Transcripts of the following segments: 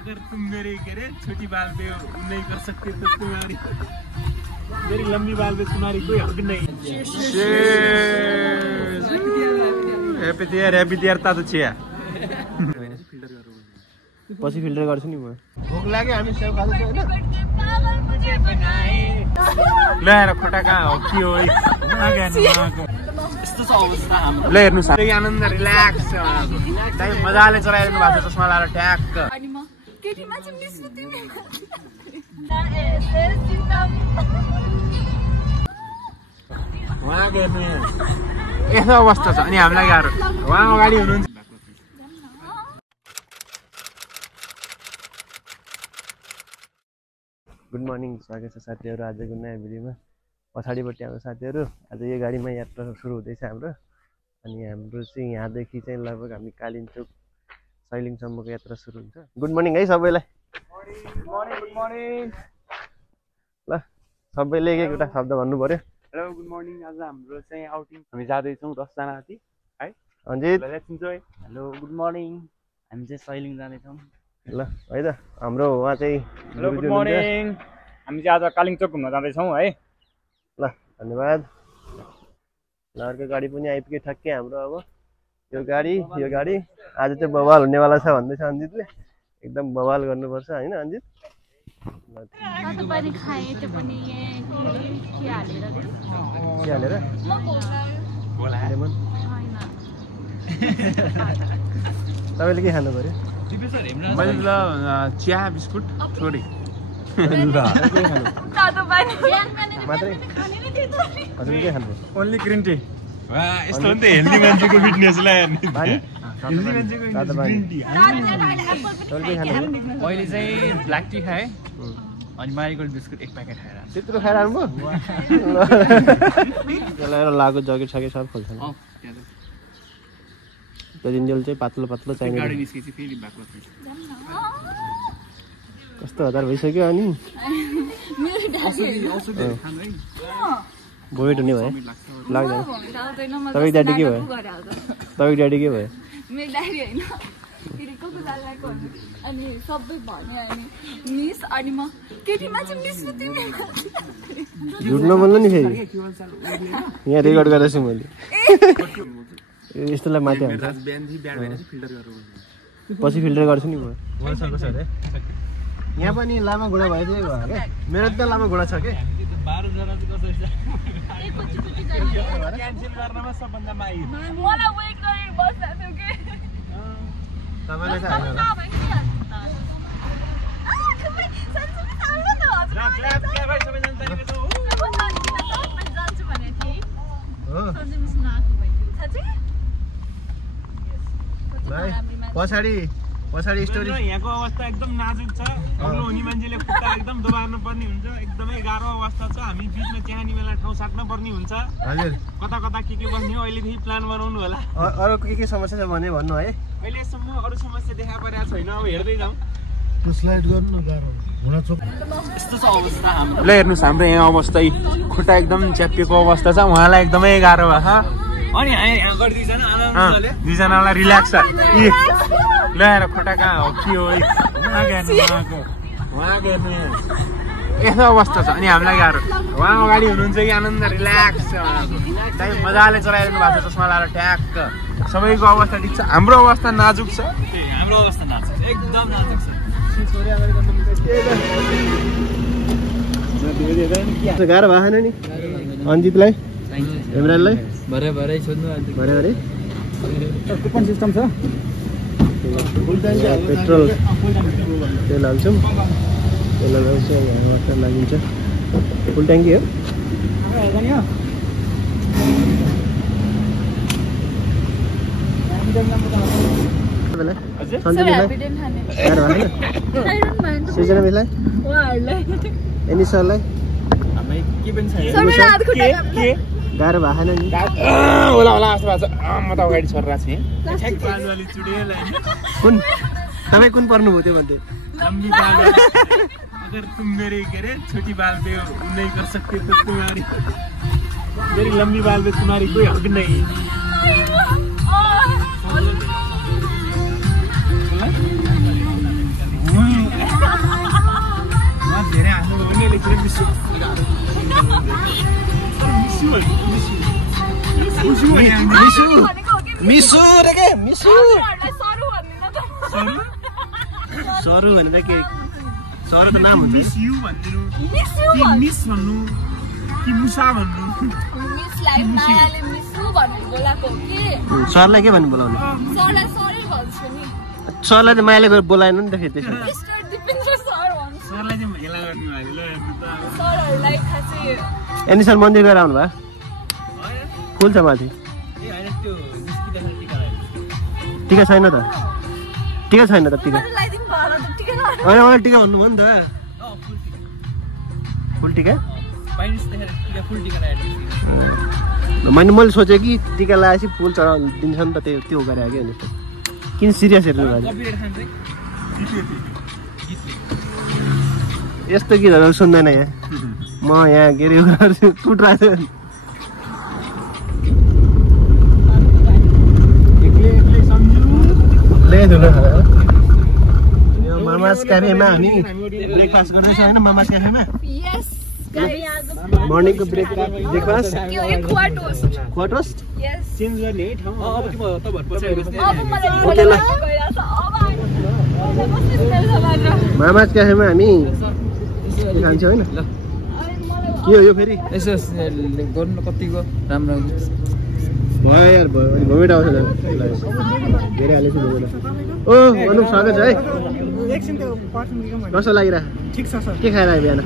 अगर तुम मेरे छोटी बाल पे नहीं कर सकते तो तुम्हारी मेरी लंबी बाल पे तुम्हारी कोई हक नहीं। ह्यापी तिहार तातो चिया पछि फिल्टर गर्छु नि म। भोक लाग्यो हामी सेउ खाँदैछौँ होइन। ल्याएर खोटा कहाँ हो के हो यस्तो छ अवस्था हाम्रो। ल हेर्नु आनन्द रिल्याक्स मजाले चलाइरहनु भएको छ चस्मा लाएर ट्याक्क। उहाँको हेर्नु यस्तो अवस्था छ अनि हामीलाई गाह्रो उहाँ अगाडि हुनुहुन्छ। गुड मर्निङ, स्वागत छ साथीहरू आजको नयाँ भिडियोमा। पछाडिपट्टि हाम्रो साथीहरू आज यो गाडीमा यात्रा सुरु हुँदैछ हाम्रो। अनि हाम्रो चाहिँ यहाँदेखि चाहिँ लगभग हामी कालिम्पोङ सैलिङसम्मको यात्रा सुरु हुन्छ। गुड मर्निङ है सबैलाई। Good morning. ल सबैले एक एउटा शब्द भन्नु पर्यो। Hello good morning. आज हाम्रो चाहिँ आउटिङ हामी जाँदैछौँ 10 जना जति है। अन्जित हेलो गुड मर्निङ। हामी चाहिँ सैलिङ जाँदैछौँ। ल है त हाम्रो उहाँ चाहिँ हेलो गुड मर्निङ। हामी चाहिँ आज कालिम्पोङ घुम्न जाँदैछौँ है। ल धन्यवाद। ल अर्को गाडी पनि आइपुग्यो ठ्याक्कै हाम्रो। अब यो गाडी आज चाहिँ बवाल हुनेवाला छ भन्दैछ अन्जितले। एकदम बवाल गर्नुपर्छ होइन अन्जित। तपाईँले के खानु पर्यो? मैले ल चिया बिस्कुट छोरी मात्रै हजुर के खानु? Only green tea. यस्तो हो नि त हेल्दी मान्छेको फिटनेसलाई मैले चाहिँ ब्ल्याक टी खाएँ अनि मारिगोल्ड बिस्कुट 1 प्याकेट खाएर। त्यत्रो खाएर आउनु त्यसलाई लागु जकेट सकेट सब खोल्छ। त्यो दिनजेल चाहिँ पातलो पातलो चाहिने। कस्तो हतार भइसक्यो अनि भोइट हुने भयो लाग्दैन। तपाईँको ड्याडी के भयो? तपाईँको ड्याडी के भयो? मेरो ड्याडी होइन फेरि को लागेको अनि सबै भन्यो अनि मिस अनि म केटीमा चाहिँ मिस तिमी झुट नबोल्नु नि फेरि। यहाँ रेकर्ड गरेको छु मैले। यस्तोलाई माथि हाल्छ पछि फिल्टर गर्छु नि म। यहाँ पनि लामा घोडा भइदिएको भयो क्या। मेरो त लामा घोडा छ कि। पछाडि स्टोरी यहाँको अवस्था एकदम नाजुक छ। अग्लो हुने मान्छेले खुट्टा एकदम दबार्नु पर्ने हुन्छ। एकदमै गाह्रो अवस्था छ। हामी बिचमा चिहानी बेला ठाउँ साट्न पर्ने हुन्छ। हजुर कता कता के बस्ने हो अहिलेदेखि प्लान बनाउनु होला। अरू के समस्या छ भने भन्नु है। अहिलेसम्म अरू समस्या देखा परेको छैन। अब हेर्दै जाउँ। स्लाइड गर्नु गाह्रो हुन चोक यस्तो छ अवस्था हाम्रो। ल हेर्नुहोस् हाम्रो यहाँ अवस्था खुट्टा एकदम च्यापिएको अवस्था छ। उहाँलाई एकदमै गाह्रो भएको छ। अनि यहाँ दुईजनालाई रिल्याक्स छ। ल्याएर खोटा कहाँ हो के हो उहाँको हेर्नु यस्तो अवस्था छ अनि हामीलाई गाह्रो। उहाँ अगाडि हुनुहुन्छ कि आनन्द रिल्याक्स मजाले चलाइरहनु भएको छ चस्मा लाएर ट्याक्क। सबैको अवस्था ठिक छ। हाम्रो अवस्था नाजुक छ। हाम्रो अवस्था नाजुक छ एकदम नाजुक छ। गाह्रो भएको छैन नि अन्जितलाई एमराललाई? भरे सोध्नु भरे कुपन सिस्टम छ। पेट्रोल तेल हाल्छौँ। तेल हाल्छ यहाँबाट लागिन्छ। फुल ट्याङ्की हो। सृजनालाई एनी सरलाई गाह्रो भएको छैन नि? होला होला जस्तो भएको छ। म त अगाडि छोडेर छु। कुन तपाईँ कुन पर्नुभयो त्यो भन्दै? अगर तुम मेरे छोटी बाल पे नहीं कर सकते तो तुम्हारी मेरी लंबी बाल पे तुम्हारी कोई हक नहीं। मिसु रे के मिसु सरू भनेर के सरू त नाम हुन्छ मिस यु भन्दिनु कि मिस भन्नु कि मुसा भन्नु मिसलाई मायाले मिसु भनेर बोलाको के सरलाई के भन्नु बोलाउनु सरलाई सरै भन्छु नि सरलाई त मायाले गएर बोलाएन नि त फेरि त्यसो मिस्टर दिपेन्द्र सर भन्छु सरलाई चाहिँ हेला गर्नु अहिले ल सरहरुलाई खासै एनी सर मन्दिर गएर आउनु भयो फुल छ माथि ए हैन त्यो निस्किदा टिका टिका छैन त टिका छैन त टिका मलाई दिन भएर त टिका होइन मलाई टिका भन्नु भयो नि त फुल टिका पाइन्स देखेर टिका फुल टिका लगाएर मैले सोचेँ कि टिका लगाएपछि फुल चढाउनु दिन्छ नि त त्यो गरे कि अनि किन सिरियस हेर्नु भयो कपिराइट खान्छ यस्तो गीतहरू सुन्दैन यहाँ म यहाँ के अरे टुट्राएको छु मामास क्याफेमा हामी ब्रेकफास्ट गर्दैछ होइन मामास क्याफेमा यस मर्निङको ब्रेकफास्ट क्वाटोस्ट क्वाटोस्ट यस चेन्ज गर्ने है ठाउँ अब त तपाईहरु पछि अब मलाई ओके ल मामास क्याफेमा हामी खान्छौँ होइन के हो यो फेरि यसो गर्नु कतिको राम्रो भयो यार भयो भोमिट आउँछ धेरै हालेछु भोमिट ओ अनुप स्वागत छ है कस्तो लागिरहेको ठिक छ सर के खाएर आयो बिहान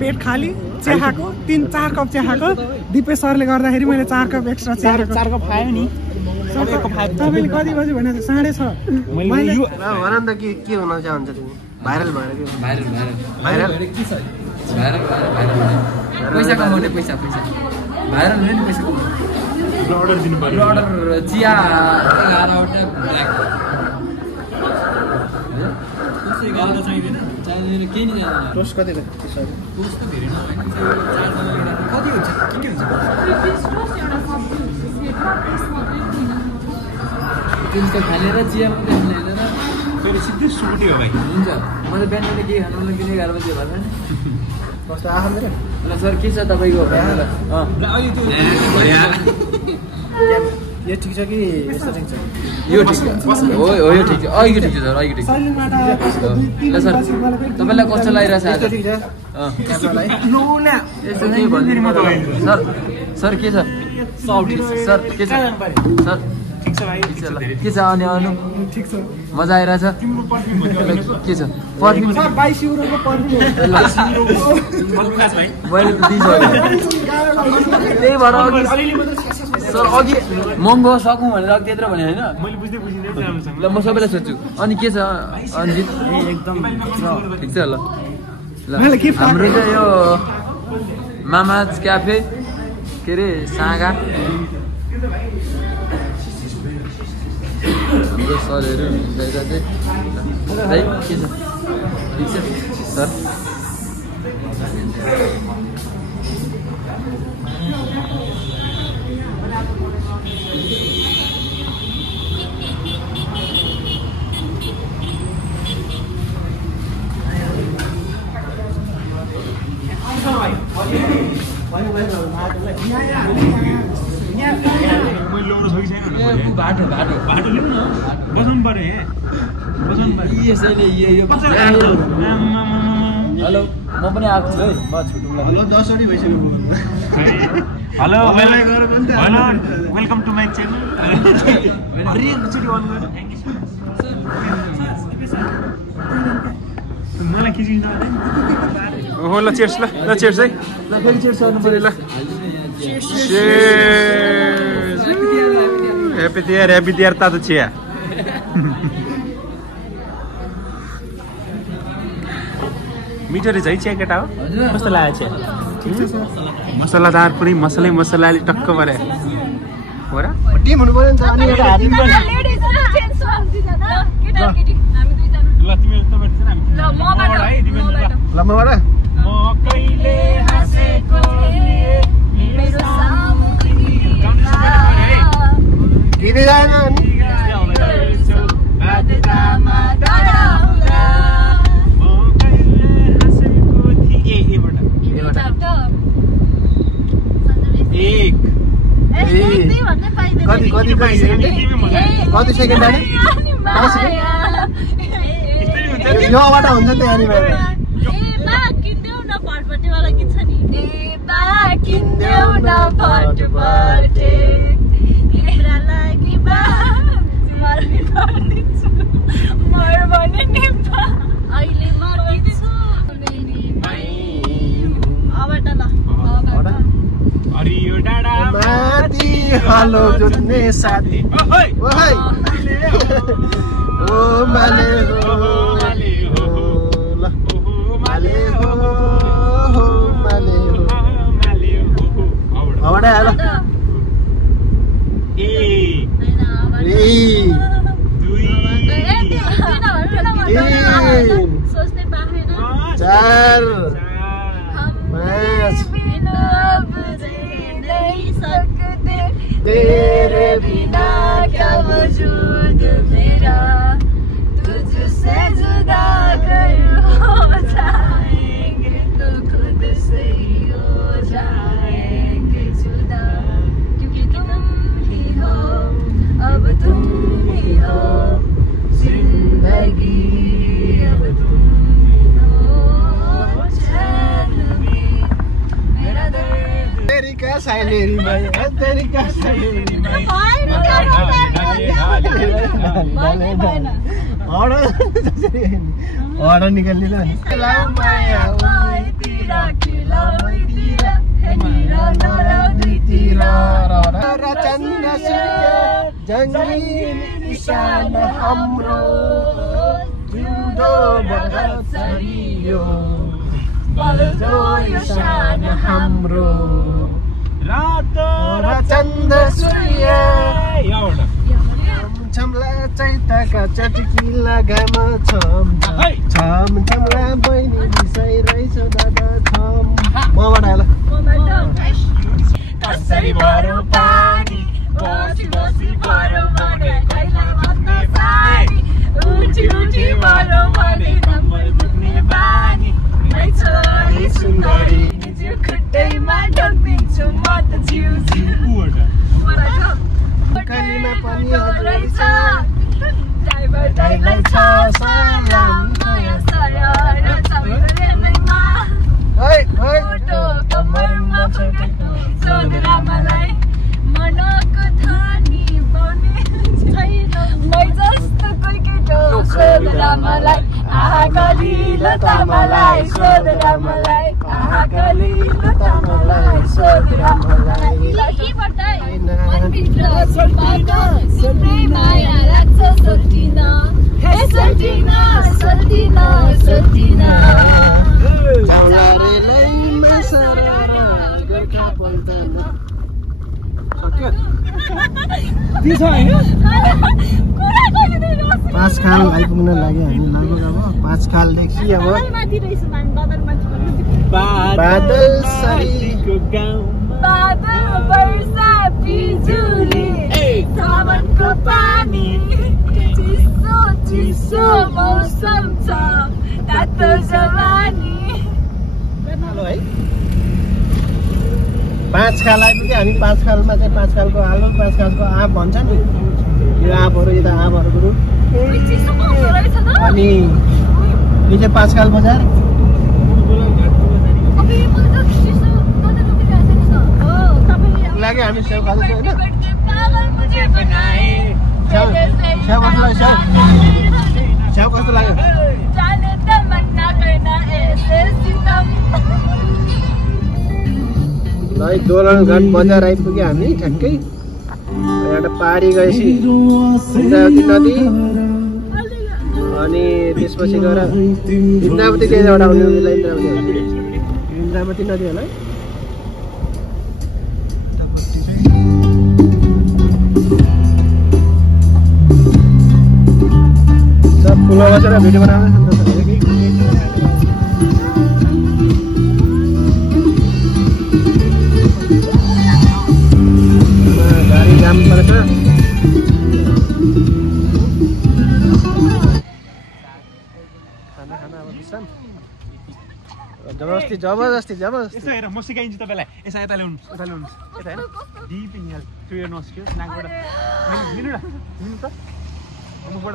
पेट खाली चिया खाएको 3-4 कप चिया खाएको दिपेश सरले गर्दाखेरि मैले 4 कप एक्स्ट्रा चिया 4 कप खायो नि तपाईँले कति बजी भनेको 6:30 मैले यो भन नि त के हुन चाहन्छ तिमी भाइरल भएर के भाइरल पैसा कमाउने पैसा भाइरल हुने नि पैसा कमाउने अर्डर दिनु पर्यो अर्डर चिया 11वटा ब्ल्याक कसै गाउँदा चाहिँदैन केही नि जाँदैन टोस्ट कति भयो टोस्ट त धेरै नभएन कति हुन्छ के हुन्छ त्यो त खानेर चिया मात्रै खानेर फेरि सिधै सुकुटी हो भाइ हुन्छ म त बिहान के खानु मलाई किन 11 बजे भन्छ नि कस्तो आहा मेरो ल सर के छ तपाईको यो ठिक छ कि यस्तो ठिक छ यो ठिक छ हो यो ठिक छ अहिले ठिक छ सर अहिले ठिक छ ल सर तपाईलाई कस्तो लागिरहेछ आज ठिक छ क्यामेरालाई यसो के भन्दिनु सर सर के छ सर के छ सर ठीक छ भाइ के छ अनि अनु ठिक छ मजा आइरहेछ तिम्रो पर्फ्युम के छ पर्फ्युम सर 22 युरोको पर्फ्युम मल्कास भाइ मैले त दिइसकेँ त्यही भएर अघि सर अघि महँगो सकौँ भनेर अघि त्यत्रो भने होइन मैले बुझ्दै राम्रोसँग ल म सबैलाई सोध्छु अनि के छ अन्जित एकदम ठिक छ ल हाम्रो चाहिँ यो मामाज क्याफे के अरे सागा हाम्रो सरहरू बाहिर चाहिँ है के छ ठिक छ सर बाटो बाटो बाटो लिउँ न बसाउनु पर्यो यसैले यो हेलो म पनि आएको छु है म छुटौँला हेलो 10 वटी भइसक्यो hello welcome to my channel अरे एकचोटि अन गर्नु थ्याङ्क यू सो मच मलाई खिचिङ ओहो ल चेयर्स ल चेयर्स है ल फेरि चेयर्स गर्नु पर्यो ल ह्याप्पी तिहार तातो चिया मिठो रहेछ है चिया केटा हो कस्तो लाग्यो चिया मसलादार पुरै मसलाले टक्क पऱ्यो हो र टिम हुनु पर्यो नि त अनि एउटा हारिम ल तिमीहरू तपाईहरु चाहिँ हामी ल मबाट म कहिले हाँसेको मेरो सामु किन जाएन अनि कति सेकेन्ड डाँडा योबाट हुन्छ नि एनिमेट माथि हलो जुट्ने साथी ओ माले हो माले हो माले हो माले हो हवडा हेलो सोच्ने पाएन 4 तेरे बिना क्या वजूद मेरा तुझसे जुदा कर हो जाएंगे तो खुद से ही हो जाएंगे जुदा क्योंकि तुम ही हो अब तुम ही हो जिंदगी अब तुम ही हो चैन भी मेरा दर्द तेरी का साइलेरी भाई तेरी का साइलेरी भाई ऑर्डर निकल ली ना चंद्र सूर्य जंगीन ईशान हाम्रो जुडो बगत सरियो बल्दो ईशान हाम्रो रातो र चन्द्र सूर्य छमला चैताका चटकिला घाम छम छम छमला बहिनी बिसाइरहेछ दादा छम मबाट आला कसरी भरौ पानी बसी बसी भरौ भने कहिले बस्ने पानी उठी उठी भरौ भने कम्मर दुख्ने बानी मै छोरी सुन्दरी जिउ खुट्टैमा ढोकिदिन्छु म त जिउ कलीमा पनि रहेछ ड्राइभरलाई छ सलाम नयाँ सयर छ रेलमा फोटो कम्मरमा छोटेको सोधेर मलाई मनको थानी बने छैन मै जस्तो कोही केटो सोधेर मलाई आहा कलिलो त मलाई सोधेर मलाई आहा कलिलो त मलाई सोधेर मलाई माया राख्छ सोल्टिना हे सोल्टिना सोल्टिना सोल्टिना पाँच खाल आइपुग्न लाग्यो हामी लगभग अब 5 खालदेखि अब बादल सरीको गाउँ बादल वर्षा बिजुली सावनको पानी चिसो चिसो मौसम छ तातो जवानी हेलो है 5 खाल आइपुग्यो हामी 5 खालमा चाहिँ 5 खालको आलु 5 खालको आँप भन्छ नि यो आँपहरू यता आँपहरूको रुख अनि यो चाहिँ 5 खाल बजार लाग्यो हामी स्याउ खाँदैछौँ होइन स्याउ कस्तो लाग्यो स्याउ कस्तो लाग्यो ल दोलनघाट बजार आइपुग्यो हामी ठ्याक्कै एउटा पारी गएपछि इन्द्रावती नदी अनि त्यसपछि गएर इन्द्रावती चाहिँ एउटा आउने बेला इन्द्रावती नदी होला है सब पुलमा बसेर भिडियो बनाउन गाडी जाम परेछ खाना अब विश्राम जबरजस्ती जबरजस्ती जबरजस्ती यसो हेर म सिकाइदिन्छु तपाईँलाई यसो यता ल्याउनुहोस् यता ल्याउनुहोस् यता होइन deep inhale through your nostrils नाकबाट लिनु न लिनु त मुखबाट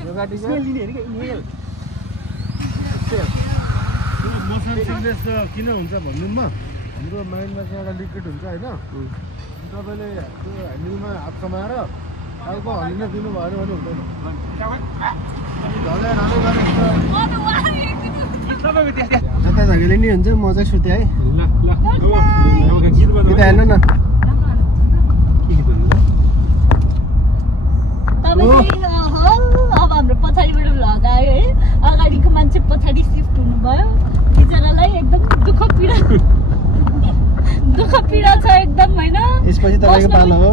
यो गाडी स्मेल लिने हेर कि इनहेल मोसन सिकनेस किन हुन्छ भन्नुमा हाम्रो माइन्डमा चाहिँ एउटा लिक्विड हुन्छ होइन तपाईँले त्यो ह्यान्डलमा हात कमाएर टाउको हल्लिन दिनु भयो भने हुँदैन ढलै तपाईँको त्यहाँ जता झगेले नि हुन्छ म चाहिँ सुतेँ है ल यता हेर्नु न अब हाम्रो पछाडिबाट भ्लग आयो है अगाडिको मान्छे पछाडि सिफ्ट हुनुभयो बिचरालाई एकदम दुःख पीडा छ एकदम होइन यसपछि तपाईँको पालो हो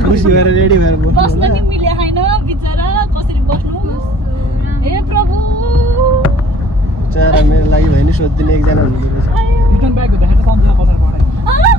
खुसी भएर रेडी भएर बस्न नि मिले छैन बिचरा कसरी बस्नु हे प्रभु चरा मेरो लागि भयो नि सोधिदिने एकजना हुनुहुँदो रहेछ रिटर्न ब्याक हुँदाखेरि सम्झना पछाडि पठायो